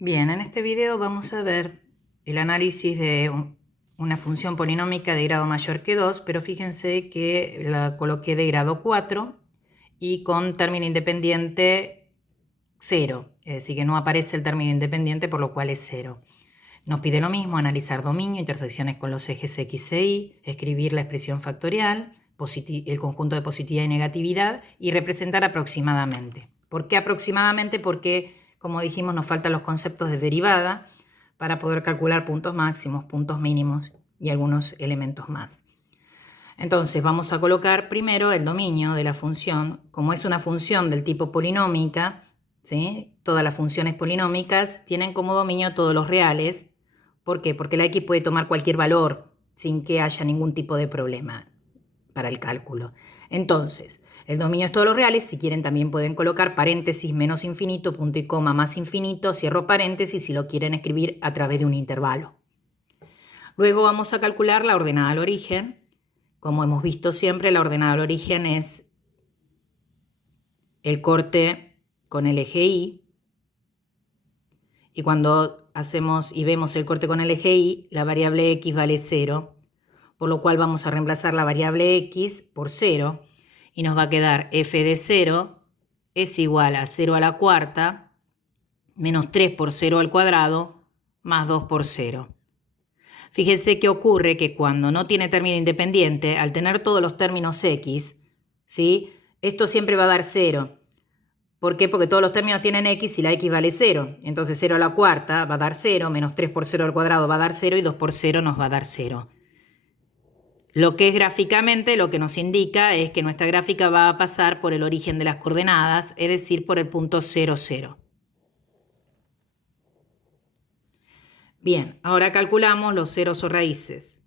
Bien, en este video vamos a ver el análisis de una función polinómica de grado mayor que 2, pero fíjense que la coloqué de grado 4 y con término independiente 0, es decir, que no aparece el término independiente, por lo cual es 0. Nos pide lo mismo, analizar dominio, intersecciones con los ejes X e Y, escribir la expresión factorial, el conjunto de positividad y negatividad y representar aproximadamente. ¿Por qué aproximadamente? Porque, como dijimos, nos faltan los conceptos de derivada para poder calcular puntos máximos, puntos mínimos y algunos elementos más. Entonces vamos a colocar primero el dominio de la función. Como es una función del tipo polinómica, ¿sí? Todas las funciones polinómicas tienen como dominio todos los reales. ¿Por qué? Porque la x puede tomar cualquier valor sin que haya ningún tipo de problema para el cálculo. Entonces, el dominio es todos los reales. Si quieren también pueden colocar paréntesis menos infinito, punto y coma más infinito, cierro paréntesis si lo quieren escribir a través de un intervalo. Luego vamos a calcular la ordenada al origen. Como hemos visto siempre, la ordenada al origen es el corte con el eje Y. Y cuando hacemos y vemos el corte con el eje Y, la variable X vale 0, por lo cual vamos a reemplazar la variable X por 0 y nos va a quedar f de 0 es igual a 0 a la cuarta menos 3 por 0 al cuadrado más 2 por 0. Fíjense que ocurre que cuando no tiene término independiente, al tener todos los términos X, ¿sí? Esto siempre va a dar 0. ¿Por qué? Porque todos los términos tienen X y la X vale 0. Entonces 0 a la cuarta va a dar 0, menos 3 por 0 al cuadrado va a dar 0 y 2 por 0 nos va a dar 0. Lo que es gráficamente, lo que nos indica es que nuestra gráfica va a pasar por el origen de las coordenadas, es decir, por el punto 0, 0. Bien, ahora calculamos los ceros o raíces.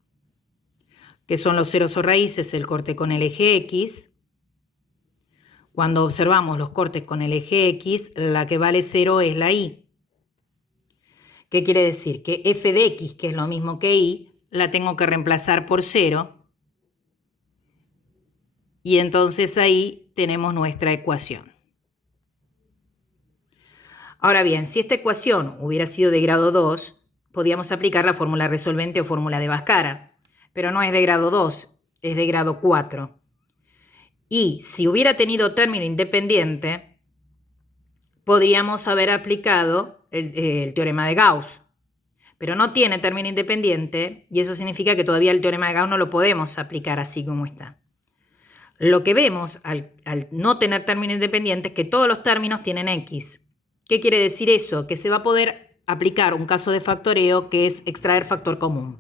¿Qué son los ceros o raíces? El corte con el eje X. Cuando observamos los cortes con el eje X, la que vale 0 es la Y. ¿Qué quiere decir? Que f de X, que es lo mismo que Y, la tengo que reemplazar por 0. Y entonces ahí tenemos nuestra ecuación. Ahora bien, si esta ecuación hubiera sido de grado 2, podíamos aplicar la fórmula resolvente o fórmula de Bhaskara. Pero no es de grado 2, es de grado 4. Y si hubiera tenido término independiente, podríamos haber aplicado el teorema de Gauss. Pero no tiene término independiente y eso significa que todavía el teorema de Gauss no lo podemos aplicar así como está. Lo que vemos al no tener término independiente es que todos los términos tienen X. ¿Qué quiere decir eso? Que se va a poder aplicar un caso de factoreo que es extraer factor común.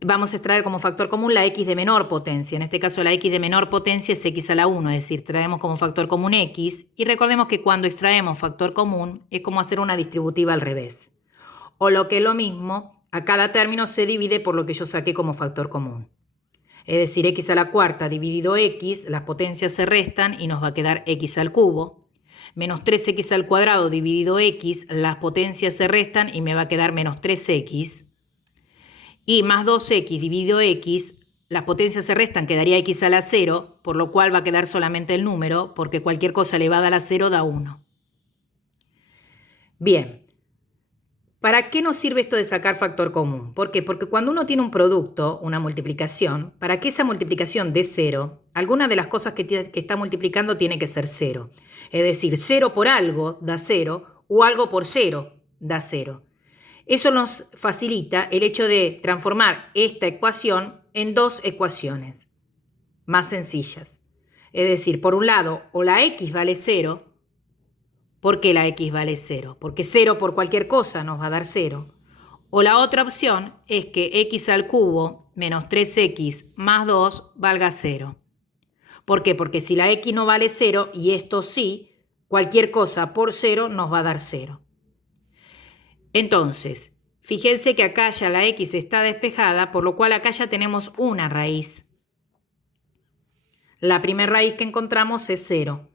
Vamos a extraer como factor común la X de menor potencia. En este caso la X de menor potencia es X a la 1, es decir, traemos como factor común X. Y recordemos que cuando extraemos factor común es como hacer una distributiva al revés. O lo que es lo mismo, a cada término se divide por lo que yo saqué como factor común. Es decir, X a la cuarta dividido X, las potencias se restan y nos va a quedar X al cubo. Menos 3X al cuadrado dividido X, las potencias se restan y me va a quedar menos 3X. Y más 2X dividido X, las potencias se restan, quedaría X a la 0, por lo cual va a quedar solamente el número, porque cualquier cosa elevada a la 0 da 1. Bien. ¿Para qué nos sirve esto de sacar factor común? ¿Por qué? Porque cuando uno tiene un producto, una multiplicación, para que esa multiplicación dé 0, alguna de las cosas que está multiplicando tiene que ser 0. Es decir, 0 por algo da 0 o algo por 0 da 0. Eso nos facilita el hecho de transformar esta ecuación en dos ecuaciones más sencillas. Es decir, por un lado, o la X vale 0. ¿Por qué la X vale 0? Porque 0 por cualquier cosa nos va a dar 0. O la otra opción es que X al cubo menos 3X más 2 valga 0. ¿Por qué? Porque si la X no vale 0 y esto sí, cualquier cosa por 0 nos va a dar 0. Entonces, fíjense que acá ya la X está despejada, por lo cual acá ya tenemos una raíz. La primera raíz que encontramos es 0.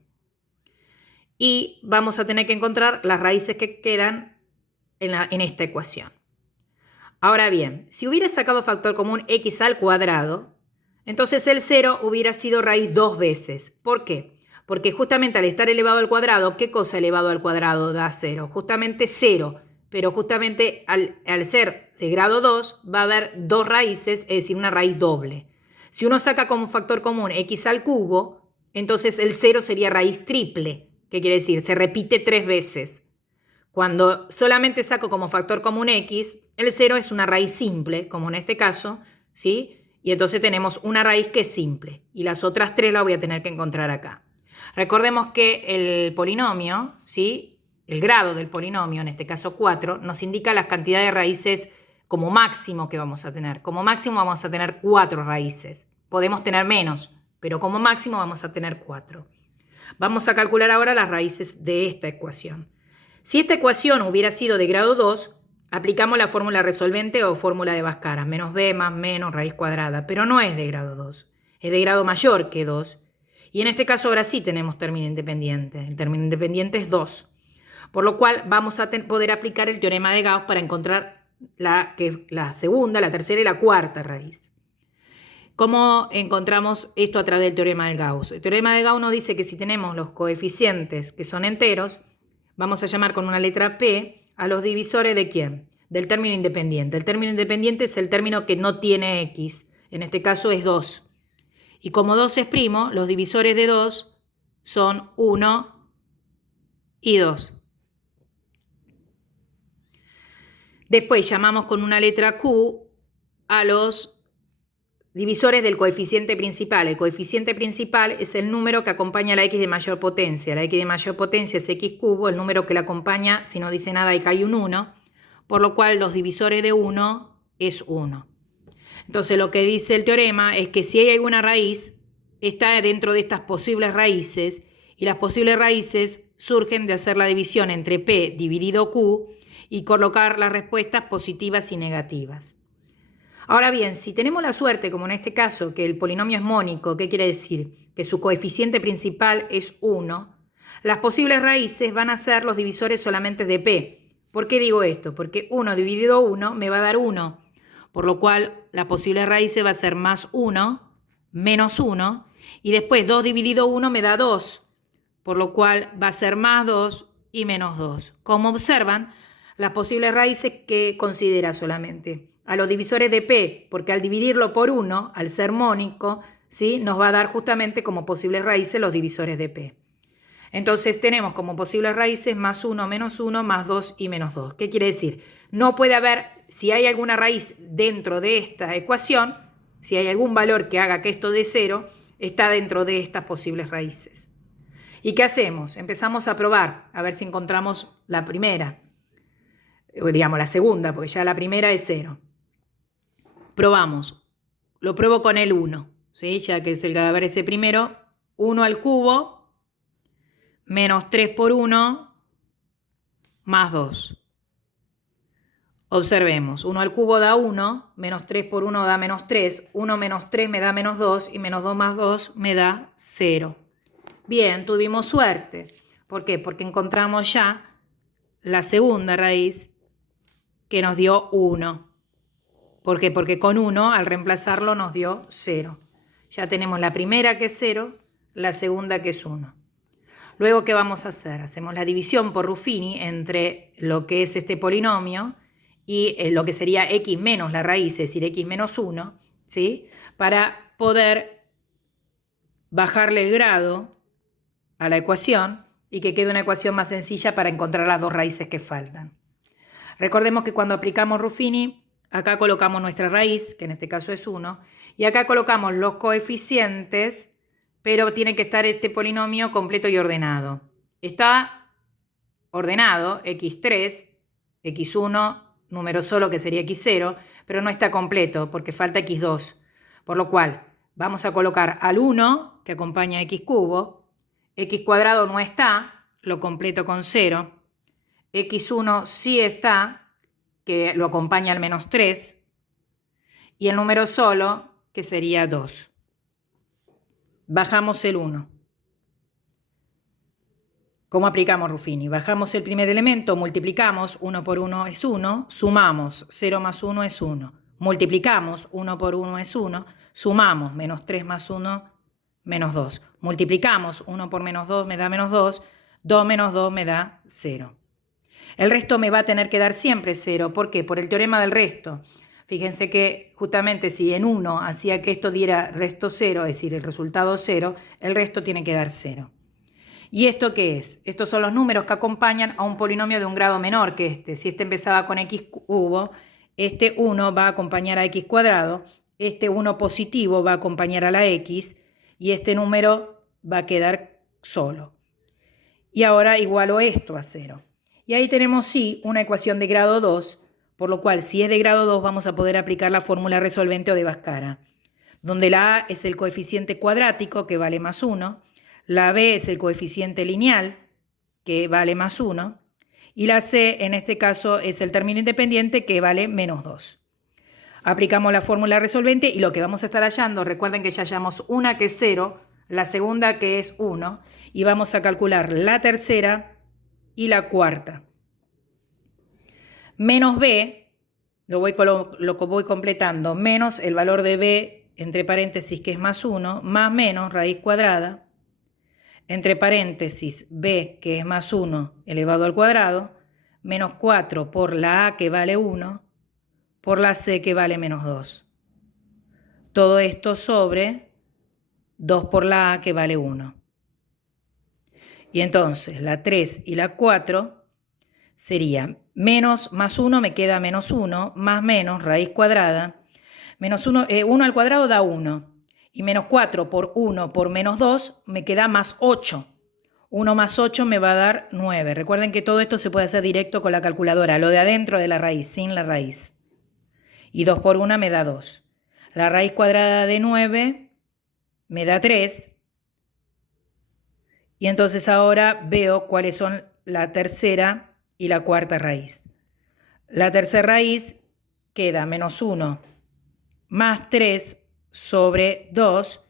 Y vamos a tener que encontrar las raíces que quedan en esta ecuación. Ahora bien, si hubiera sacado factor común X al cuadrado, entonces el 0 hubiera sido raíz 2 veces. ¿Por qué? porque justamente al estar elevado al cuadrado, ¿qué cosa elevado al cuadrado da 0? Justamente 0, pero justamente al ser de grado 2 va a haber dos raíces, es decir, una raíz doble. Si uno saca como factor común x al cubo, entonces el 0 sería raíz triple. ¿Qué quiere decir? Se repite 3 veces. Cuando solamente saco como factor común x, el 0 es una raíz simple, como en este caso, ¿sí? Y entonces tenemos una raíz que es simple. Y las otras 3 las voy a tener que encontrar acá. Recordemos que el polinomio, ¿sí? El grado del polinomio, en este caso 4, nos indica las cantidades de raíces como máximo que vamos a tener. Como máximo vamos a tener 4 raíces. Podemos tener menos, pero como máximo vamos a tener 4. Vamos a calcular ahora las raíces de esta ecuación. Si esta ecuación hubiera sido de grado 2, aplicamos la fórmula resolvente o fórmula de Bhaskara, menos b más menos raíz cuadrada, pero no es de grado 2, es de grado mayor que 2. Y en este caso ahora sí tenemos término independiente, el término independiente es 2. Por lo cual vamos a poder aplicar el teorema de Gauss para encontrar la segunda, la tercera y la cuarta raíz. ¿Cómo encontramos esto a través del teorema de Gauss? El teorema de Gauss nos dice que si tenemos los coeficientes que son enteros, vamos a llamar con una letra P a los divisores ¿de quién? Del término independiente. El término independiente es el término que no tiene X. En este caso es 2. Y como 2 es primo, los divisores de 2 son 1 y 2. Después llamamos con una letra Q a los divisores del coeficiente principal. El coeficiente principal es el número que acompaña a la x de mayor potencia. La x de mayor potencia es x cubo, el número que la acompaña, si no dice nada, acá hay un 1, por lo cual los divisores de 1 es 1. Entonces lo que dice el teorema es que si hay alguna raíz, está dentro de estas posibles raíces, y las posibles raíces surgen de hacer la división entre p dividido q y colocar las respuestas positivas y negativas. Ahora bien, si tenemos la suerte, como en este caso, que el polinomio es mónico, ¿qué quiere decir? Que su coeficiente principal es 1, las posibles raíces van a ser los divisores solamente de p. ¿Por qué digo esto? Porque 1 dividido 1 me va a dar 1, por lo cual la posible raíz va a ser más 1, menos 1, y después 2 dividido 1 me da 2, por lo cual va a ser más 2 y menos 2. Como observan, las posibles raíces que considera solamente a los divisores de p, porque al dividirlo por 1, al ser mónico, ¿sí? Nos va a dar justamente como posibles raíces los divisores de p. Entonces tenemos como posibles raíces más 1, menos 1, más 2 y menos 2. ¿Qué quiere decir? No puede haber, si hay alguna raíz dentro de esta ecuación, si hay algún valor que haga que esto dé 0, está dentro de estas posibles raíces. ¿Y qué hacemos? Empezamos a probar, a ver si encontramos la primera, o digamos la segunda, porque ya la primera es 0. Probamos, lo pruebo con el 1, ¿sí? Ya que es el que aparece primero, 1 al cubo, menos 3 por 1, más 2. Observemos, 1 al cubo da 1, menos 3 por 1 da menos 3, 1 menos 3 me da menos 2 y menos 2 más 2 me da 0. Bien, tuvimos suerte. ¿Por qué? Porque encontramos ya la segunda raíz que nos dio 1. ¿Por qué? Porque con 1 al reemplazarlo nos dio 0. Ya tenemos la primera que es 0, la segunda que es 1. Luego, ¿qué vamos a hacer? Hacemos la división por Ruffini entre lo que es este polinomio y lo que sería x menos la raíz, es decir, x menos 1, ¿sí? Para poder bajarle el grado a la ecuación y que quede una ecuación más sencilla para encontrar las dos raíces que faltan. Recordemos que cuando aplicamos Ruffini, acá colocamos nuestra raíz, que en este caso es 1, y acá colocamos los coeficientes, pero tiene que estar este polinomio completo y ordenado. Está ordenado x3, x1, número solo que sería x0, pero no está completo porque falta x2. Por lo cual vamos a colocar al 1, que acompaña a x cubo, x cuadrado no está, lo completo con 0, x1 sí está, que lo acompaña al menos 3, y el número solo, que sería 2. Bajamos el 1. ¿Cómo aplicamos Ruffini? Bajamos el primer elemento, multiplicamos, 1 por 1 es 1, sumamos, 0 más 1 es 1. Multiplicamos, 1 por 1 es 1, sumamos, menos 3 más 1, menos 2. Multiplicamos, 1 por menos 2 me da menos 2, 2 menos 2 me da 0. El resto me va a tener que dar siempre 0. ¿Por qué? Por el teorema del resto. Fíjense que justamente si en 1 hacía que esto diera resto 0, es decir, el resultado 0, el resto tiene que dar 0. ¿Y esto qué es? Estos son los números que acompañan a un polinomio de un grado menor que este. Si este empezaba con x cubo, este 1 va a acompañar a x cuadrado, este 1 positivo va a acompañar a la x y este número va a quedar solo. Y ahora igualo esto a 0. Y ahí tenemos sí una ecuación de grado 2, por lo cual si es de grado 2 vamos a poder aplicar la fórmula resolvente o de Bhaskara, donde la a es el coeficiente cuadrático que vale más 1, la b es el coeficiente lineal que vale más 1 y la c en este caso es el término independiente que vale menos 2. Aplicamos la fórmula resolvente y lo que vamos a estar hallando, recuerden que ya hallamos una que es 0, la segunda que es 1 y vamos a calcular la tercera y la cuarta. Menos b, lo voy completando, menos el valor de b, entre paréntesis, que es más 1, más menos raíz cuadrada, entre paréntesis, b, que es más 1 elevado al cuadrado, menos 4 por la a, que vale 1, por la c, que vale menos 2. Todo esto sobre 2 por la a, que vale 1. Y entonces la 3 y la 4 sería menos más 1 me queda menos 1, más menos raíz cuadrada, menos 1, 1 al cuadrado da 1, y menos 4 por 1 por menos 2 me queda más 8. 1 más 8 me va a dar 9. Recuerden que todo esto se puede hacer directo con la calculadora, lo de adentro de la raíz, sin la raíz. Y 2 por 1 me da 2. La raíz cuadrada de 9 me da 3. Y entonces ahora veo cuáles son la tercera y la cuarta raíz. La tercera raíz queda menos 1 más 3 sobre 2.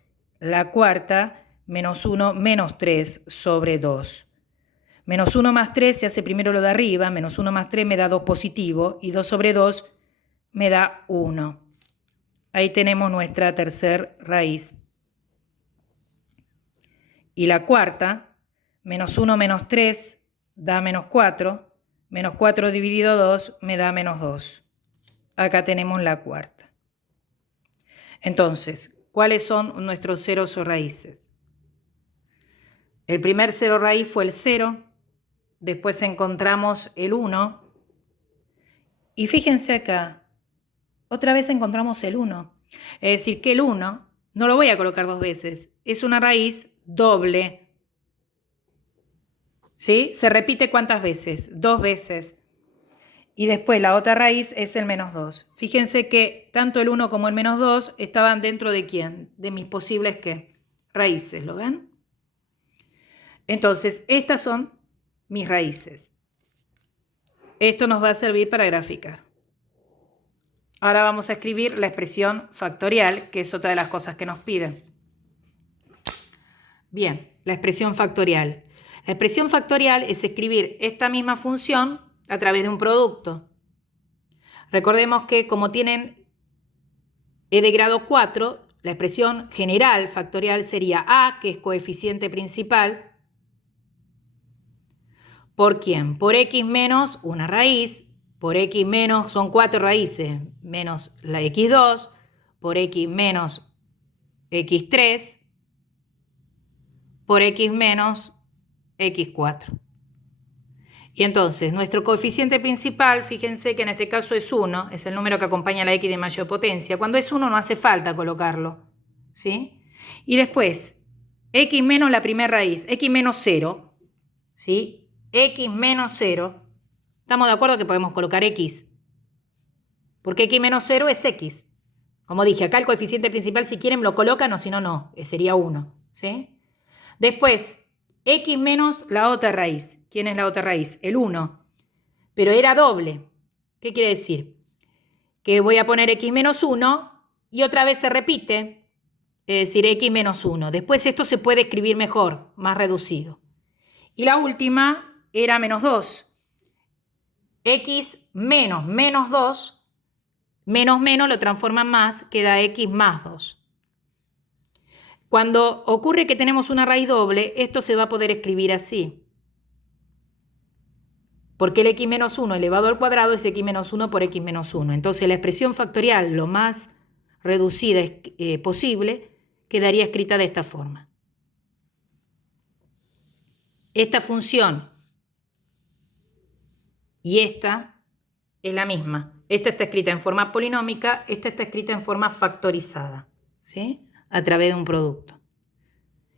La cuarta, menos 1 menos 3 sobre 2. Menos 1 más 3 se hace primero lo de arriba. Menos 1 más 3 me da 2 positivo. Y 2 sobre 2 me da 1. Ahí tenemos nuestra tercera raíz. Y la cuarta, menos 1 menos 3 da menos 4. Menos 4 dividido 2 me da menos 2. Acá tenemos la cuarta. Entonces, ¿cuáles son nuestros ceros o raíces? El primer cero raíz fue el 0. Después encontramos el 1. Y fíjense acá, otra vez encontramos el 1. Es decir, que el 1 no lo voy a colocar dos veces. Es una raíz doble. ¿Sí? ¿Se repite cuántas veces? Dos veces. Y después la otra raíz es el menos 2. Fíjense que tanto el 1 como el menos 2 estaban dentro de ¿quién? De mis posibles ¿qué? Raíces, ¿lo ven? Entonces, estas son mis raíces. Esto nos va a servir para graficar. Ahora vamos a escribir la expresión factorial, que es otra de las cosas que nos piden. Bien, la expresión factorial. La expresión factorial es escribir esta misma función a través de un producto. Recordemos que como tienen e de grado 4, la expresión general factorial sería a, que es coeficiente principal, ¿por quién? Por x menos una raíz, por x menos, son 4 raíces, menos la x2, por x menos x3, por x menos x4. Y entonces, nuestro coeficiente principal, fíjense que en este caso es 1, es el número que acompaña a la x de mayor potencia. Cuando es 1 no hace falta colocarlo, ¿sí? Y después, x menos la primera raíz, x menos 0, ¿sí? X menos 0, ¿estamos de acuerdo que podemos colocar x? Porque x menos 0 es x. Como dije, acá el coeficiente principal, si quieren, lo colocan o si no, no, sería 1, ¿sí? Después, x menos la otra raíz. ¿Quién es la otra raíz? El 1. Pero era doble. ¿Qué quiere decir? Que voy a poner x menos 1 y otra vez se repite, es decir, x menos 1. Después esto se puede escribir mejor, más reducido. Y la última era menos 2. X menos menos 2, menos menos lo transforma en más, queda x más 2. Cuando ocurre que tenemos una raíz doble, esto se va a poder escribir así. Porque el x menos 1 elevado al cuadrado es x menos 1 por x menos 1. Entonces la expresión factorial lo más reducida posible quedaría escrita de esta forma. Esta función y esta es la misma. Esta está escrita en forma polinómica, esta está escrita en forma factorizada, ¿sí? A través de un producto.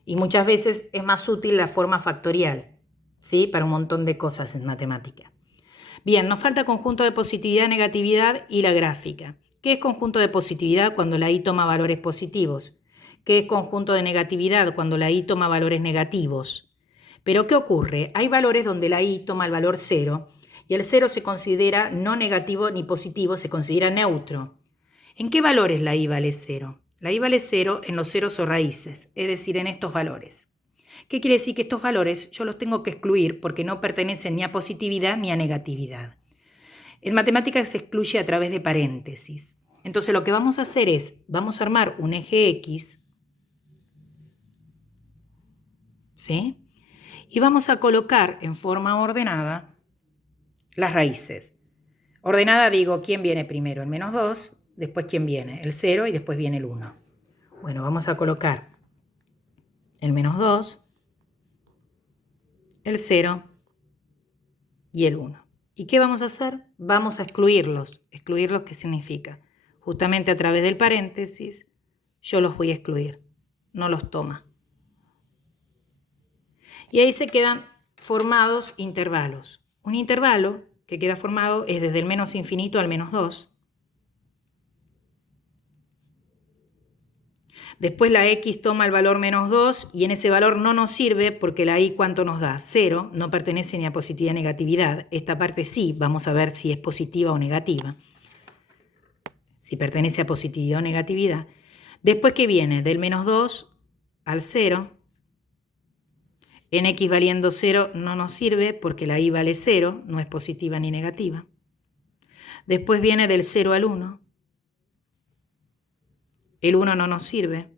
Y muchas veces es más útil la forma factorial, ¿sí? Para un montón de cosas en matemática. Bien, nos falta conjunto de positividad, negatividad y la gráfica. ¿Qué es conjunto de positividad cuando la i toma valores positivos? ¿Qué es conjunto de negatividad cuando la i toma valores negativos? Pero ¿qué ocurre? Hay valores donde la i toma el valor 0 y el 0 se considera no negativo ni positivo, se considera neutro. ¿En qué valores la i vale 0? La i vale 0 en los ceros o raíces, es decir, en estos valores. ¿Qué quiere decir? Que estos valores yo los tengo que excluir porque no pertenecen ni a positividad ni a negatividad. En matemáticas se excluye a través de paréntesis. Entonces lo que vamos a hacer es, vamos a armar un eje X, ¿sí? Y vamos a colocar en forma ordenada las raíces. Ordenada digo, ¿quién viene primero? El menos 2, después ¿quién viene? El 0 y después viene el 1. Bueno, vamos a colocar el menos 2, el 0 y el 1. ¿Y qué vamos a hacer? Vamos a excluirlos. ¿Excluirlos qué significa? Justamente a través del paréntesis yo los voy a excluir. No los toma. Y ahí se quedan formados intervalos. Un intervalo que queda formado es desde el menos infinito al menos 2. Después la x toma el valor menos 2 y en ese valor no nos sirve porque la y ¿cuánto nos da? 0, no pertenece ni a positividad ni negatividad. Esta parte sí, vamos a ver si es positiva o negativa. Si pertenece a positividad o negatividad. Después, ¿qué viene? Del menos 2 al 0. En x valiendo 0 no nos sirve porque la y vale 0, no es positiva ni negativa. Después viene del 0 al 1. El 1 no nos sirve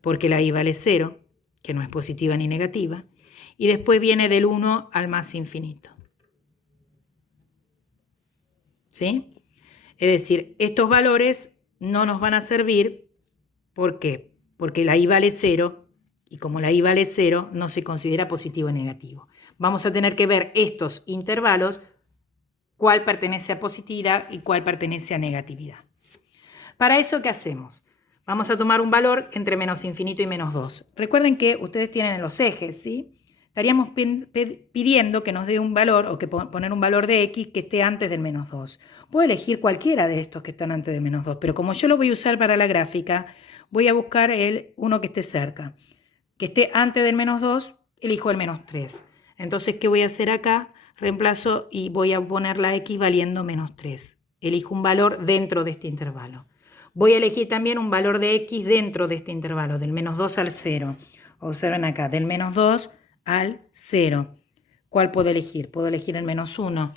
porque la i vale 0, que no es positiva ni negativa. Y después viene del 1 al más infinito. ¿Sí? Es decir, estos valores no nos van a servir. ¿Por qué? Porque la i vale 0 y como la i vale 0 no se considera positivo o negativo. Vamos a tener que ver estos intervalos, cuál pertenece a positividad y cuál pertenece a negatividad. Para eso, ¿qué hacemos? Vamos a tomar un valor entre menos infinito y menos 2. Recuerden que ustedes tienen los ejes, ¿sí? Estaríamos pidiendo que nos dé un valor o que poner un valor de x que esté antes del menos 2. Puedo elegir cualquiera de estos que están antes del menos 2, pero como yo lo voy a usar para la gráfica, voy a buscar uno que esté cerca. Que esté antes del menos 2, elijo el menos 3. Entonces, ¿qué voy a hacer acá? Reemplazo y voy a poner la x valiendo menos 3. Elijo un valor dentro de este intervalo. Voy a elegir también un valor de x dentro de este intervalo, del menos 2 al 0. Observen acá, del menos 2 al 0. ¿Cuál puedo elegir? Puedo elegir el menos 1.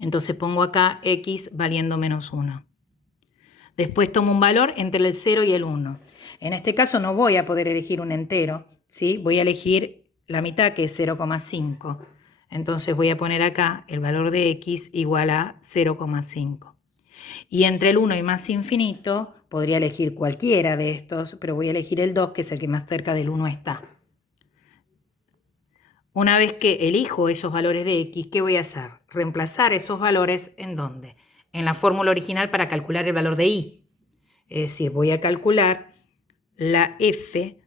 Entonces pongo acá x valiendo menos 1. Después tomo un valor entre el 0 y el 1. En este caso no voy a poder elegir un entero, ¿sí? Voy a elegir la mitad, que es 0,5. Entonces voy a poner acá el valor de x igual a 0,5. Y entre el 1 y más infinito podría elegir cualquiera de estos, pero voy a elegir el 2, que es el que más cerca del 1 está. Una vez que elijo esos valores de x, ¿qué voy a hacer? Reemplazar esos valores ¿en dónde? En la fórmula original para calcular el valor de y. Es decir, voy a calcular la f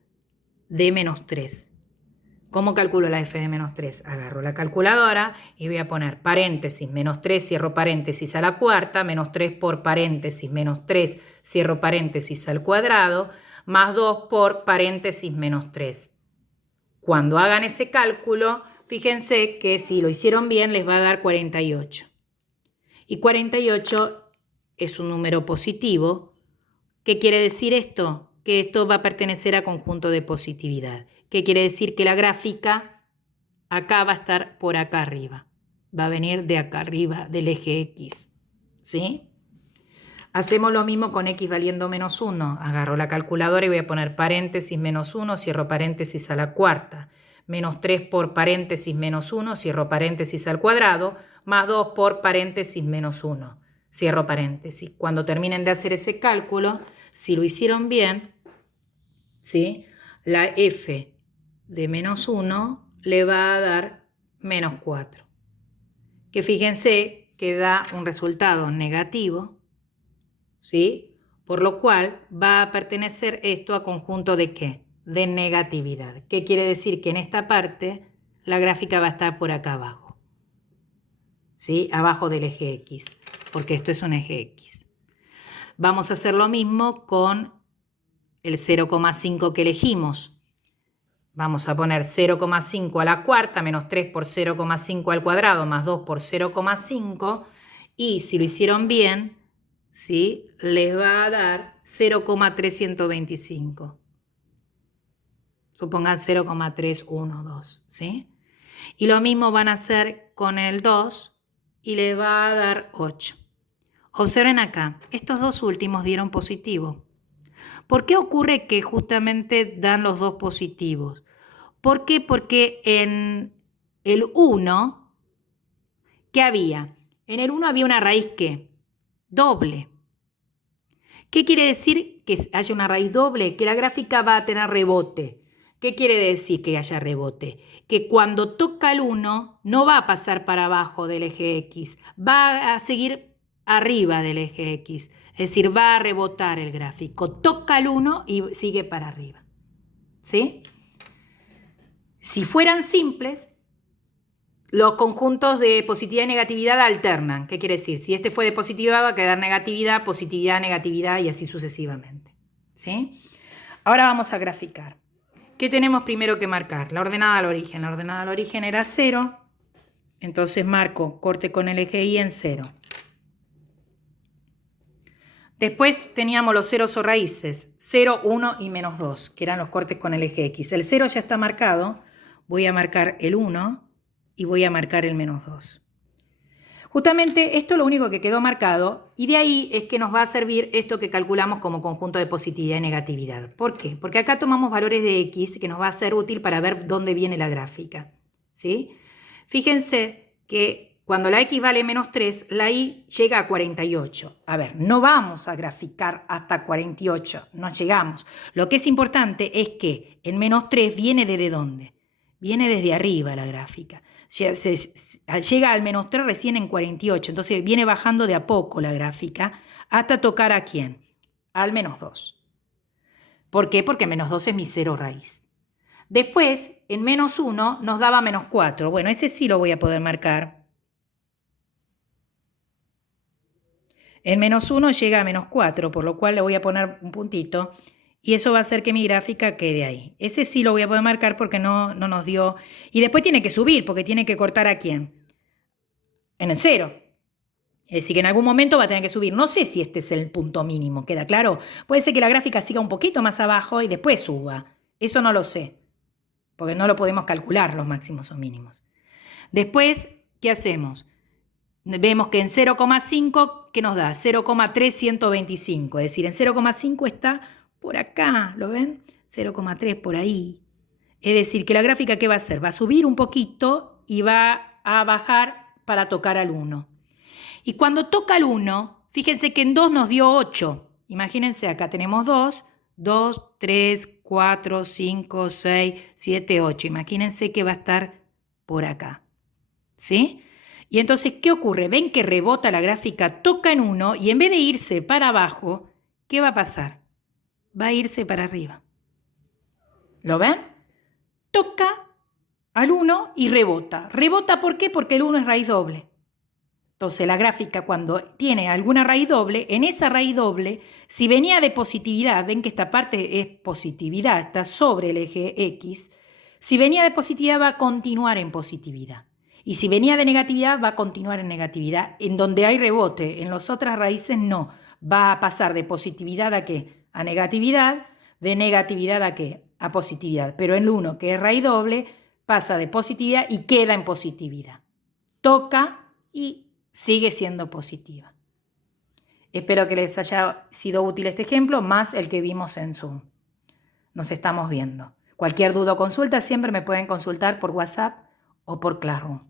de menos 3. ¿Cómo calculo la f de menos 3? Agarro la calculadora y voy a poner paréntesis, menos 3, cierro paréntesis a la cuarta, menos 3 por paréntesis, menos 3, cierro paréntesis al cuadrado, más 2 por paréntesis, menos 3. Cuando hagan ese cálculo, fíjense que si lo hicieron bien les va a dar 48. Y 48 es un número positivo. ¿Qué quiere decir esto? Que esto va a pertenecer a conjunto de positividad. ¿Qué quiere decir? Que la gráfica acá va a estar por acá arriba. Va a venir de acá arriba, del eje X. ¿Sí? Hacemos lo mismo con x valiendo menos 1. Agarro la calculadora y voy a poner paréntesis menos 1, cierro paréntesis a la cuarta. Menos 3 por paréntesis menos 1, cierro paréntesis al cuadrado, más 2 por paréntesis menos 1, cierro paréntesis. Cuando terminen de hacer ese cálculo, si lo hicieron bien, ¿sí?, la f de menos 1 le va a dar menos 4. Que fíjense que da un resultado negativo, ¿sí? Por lo cual va a pertenecer esto a conjunto de ¿qué? De negatividad. ¿Qué quiere decir? Que en esta parte la gráfica va a estar por acá abajo, ¿sí? Abajo del eje X, porque esto es un eje X. Vamos a hacer lo mismo con el 0,5 que elegimos. Vamos a poner 0,5 a la cuarta menos 3 por 0,5 al cuadrado más 2 por 0,5 y si lo hicieron bien, ¿sí?, les va a dar 0,325. Supongan 0,312, ¿sí? Y lo mismo van a hacer con el 2 y les va a dar 8. Observen acá, estos dos últimos dieron positivo. ¿Por qué ocurre que justamente dan los dos positivos? ¿Por qué? Porque en el 1, ¿qué había? En el 1 había una raíz ¿qué? Doble. ¿Qué quiere decir que haya una raíz doble? Que la gráfica va a tener rebote. ¿Qué quiere decir que haya rebote? Que cuando toca el 1 no va a pasar para abajo del eje X, va a seguir arriba del eje X. Es decir, va a rebotar el gráfico. Toca el 1 y sigue para arriba. ¿Sí? Si fueran simples, los conjuntos de positividad y negatividad alternan. ¿Qué quiere decir? Si este fue de positividad, va a quedar negatividad, positividad, negatividad y así sucesivamente. ¿Sí? Ahora vamos a graficar. ¿Qué tenemos primero que marcar? La ordenada al origen. La ordenada al origen era 0. Entonces marco corte con el eje Y en 0. Después teníamos los ceros o raíces. 0, 1 y menos 2, que eran los cortes con el eje X. El 0 ya está marcado. Voy a marcar el 1 y voy a marcar el menos 2. Justamente esto es lo único que quedó marcado y de ahí es que nos va a servir esto que calculamos como conjunto de positividad y negatividad. ¿Por qué? Porque acá tomamos valores de X que nos va a ser útil para ver dónde viene la gráfica, ¿sí? Fíjense que cuando la X vale menos 3, la Y llega a 48. A ver, no vamos a graficar hasta 48, no llegamos. Lo que es importante es que en menos 3 viene ¿desde dónde? Viene desde arriba la gráfica. Llega al menos 3 recién en 48, entonces viene bajando de a poco la gráfica hasta tocar ¿a quién? Al menos 2. ¿Por qué? Porque menos 2 es mi cero raíz. Después, en menos 1 nos daba menos 4. Bueno, ese sí lo voy a poder marcar. En menos 1 llega a menos 4, por lo cual le voy a poner un puntito. Y eso va a hacer que mi gráfica quede ahí. Ese sí lo voy a poder marcar porque no nos dio. Y después tiene que subir porque tiene que cortar ¿a quién? En el 0. Es decir, que en algún momento va a tener que subir. No sé si este es el punto mínimo, ¿queda claro? Puede ser que la gráfica siga un poquito más abajo y después suba. Eso no lo sé, porque no lo podemos calcular los máximos o mínimos. Después, ¿qué hacemos? Vemos que en 0,5, ¿qué nos da? 0,325. Es decir, en 0,5 está por acá, ¿lo ven? 0,3 por ahí. Es decir, que la gráfica, ¿qué va a hacer? Va a subir un poquito y va a bajar para tocar al 1. Y cuando toca el 1, fíjense que en 2 nos dio 8. Imagínense, acá tenemos 2, 2, 3, 4, 5, 6, 7, 8. Imagínense que va a estar por acá. ¿Sí? Y entonces, ¿qué ocurre? Ven que rebota la gráfica, toca en 1 y en vez de irse para abajo, ¿qué va a pasar? Va a irse para arriba. ¿Lo ven? Toca al 1 y rebota. ¿Rebota por qué? Porque el 1 es raíz doble. Entonces la gráfica cuando tiene alguna raíz doble, en esa raíz doble, si venía de positividad, ven que esta parte es positividad, está sobre el eje X, si venía de positividad va a continuar en positividad. Y si venía de negatividad va a continuar en negatividad. En donde hay rebote, en las otras raíces no. Va a pasar de positividad ¿a qué? A negatividad, de negatividad ¿a qué? A positividad. Pero en el 1, que es raíz doble, pasa de positividad y queda en positividad. Toca y sigue siendo positiva. Espero que les haya sido útil este ejemplo, más el que vimos en Zoom. Nos estamos viendo. Cualquier duda o consulta siempre me pueden consultar por WhatsApp o por Classroom.